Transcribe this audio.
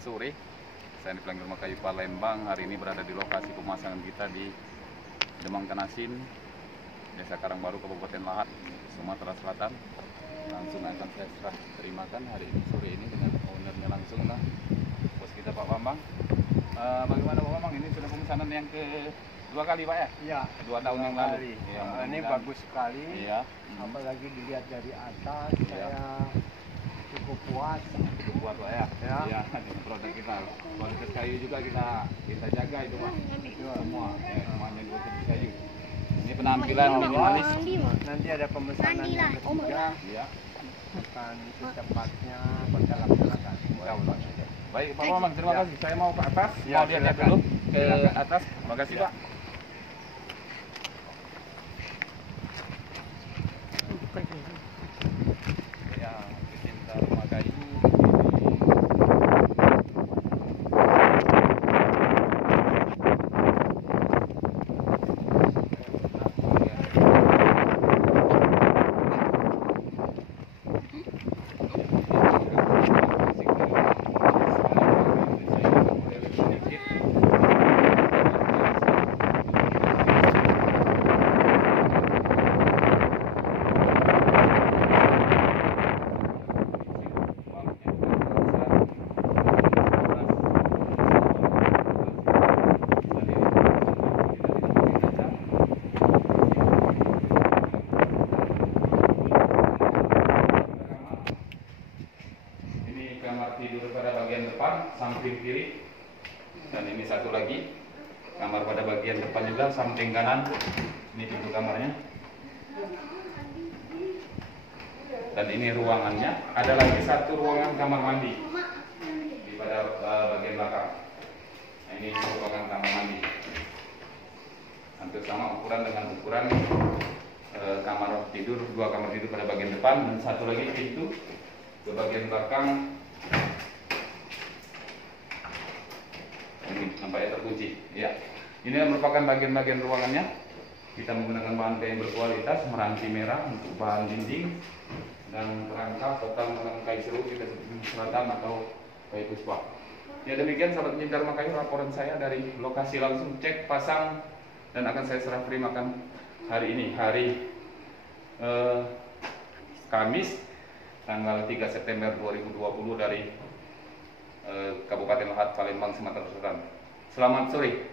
sore. Saya di Pelanggar Rumah Kayu Palembang. Hari ini berada di lokasi pemasangan kita di Demang Kanasin, Desa Karangbaru, Kabupaten Lahat, Sumatera Selatan. Langsung akan saya serah terimakan hari ini sore ini dengan ownernya langsung lah, bos kita Pak Bambang. Bagaimana Pak Bambang? Ini sudah pemesanan yang kedua kali Pak ya? Iya, 2 tahun yang lalu. Ya, ini bagus sekali. Iya. Apalagi dilihat dari atas, Iya. saya cukup puas. Cukup kuat Pak ya? Ya. Iya, ini produk kita. Kualitas kayu juga kita jaga itu Pak. Semua, ya, semuanya dua jenis kayu. Ini penampilan minimalis. Nanti ada pemesanan yang ketiga, Iya. akan secepatnya kita laksanakan. Baik Pak Bambang, terima Ya. kasih. Saya mau ke atas, Ya, mau lihat silakan. dulu ke Silakan. atas. Terima kasih Ya. Pak. Ya, pecinta rumah kayu. Ini kamar tidur pada bagian depan, samping kiri. Dan ini satu lagi, kamar pada bagian depan juga, samping kanan. Ini pintu kamarnya. Dan ini ruangannya. Ada lagi satu ruangan kamar mandi di pada bagian belakang. Nah, ini ruangan kamar mandi. Hampir sama ukuran dengan ukuran kamar tidur, 2 kamar tidur pada bagian depan, dan satu lagi pintu ke bagian belakang. Ini nampaknya terkunci. Ya, ini merupakan bagian-bagian ruangannya. Kita menggunakan bahan kayu yang berkualitas, meranti merah untuk bahan dinding, dan perangkap total menggunakan kayu seru kita selatan atau kayu puspa. Ya, demikian sahabat pencinta rumah kayu, laporan saya dari lokasi langsung cek pasang, dan akan saya serah terimakan hari ini, hari Kamis tanggal 3 September 2020 dari Kabupaten Lahat, Palembang, Sumatera Selatan. Selamat sore.